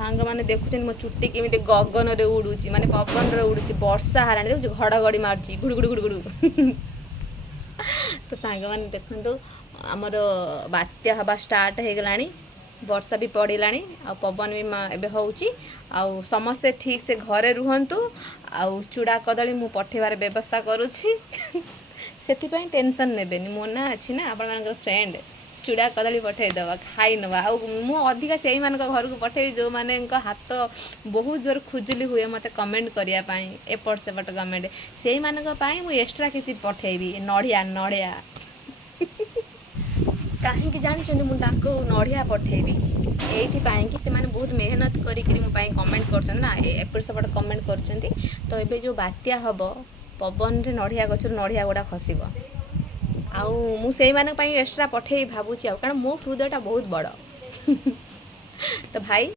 सांग मैंने देखुं मो चुट्टी केमी गगन रे उड़ूची माने पवन रे उड़ूची वर्षा हाराणी देखु घड़घड़ी मार्ची घुड़ घुड़ घुड़ घुड़ तो सांग मैंने देखु आमर बात्या हवा स्टार्ट हो गलानी वर्षा भी पड़लानी आ पवन भी एबे होउची आ समस्ते ठीक से घरे रुहंतु आ चूड़ा कदली मु पठेबार व्यवस्था करूची से टेंशन नेबेनी मो ना अच्छी ना आपण मानकर फ्रेंड चूड़ा कदली पठेदेवा खाई नवा आ मु अधिका से मान घर को पठेबी जो माने हाथ बहुत जोर खुजली हुए मत कमेंट करिया पाई एपट सेपट कमेंट से मान मु एक्स्ट्रा किसी पठेबी नड़िया नड़िया कहीं जानते मुझे नड़िया पठेबी ये कि से बहुत मेहनत करी कमेंट कर एपट सेपट कमेंट कर तो ये जो बात्या हम पवन रे नड़िया गचर नड़िया गुड़ा खसब मुझे एक्स्ट्रा पठे भावुँ कारण मो हृदयटा बहुत बड़ तो भाई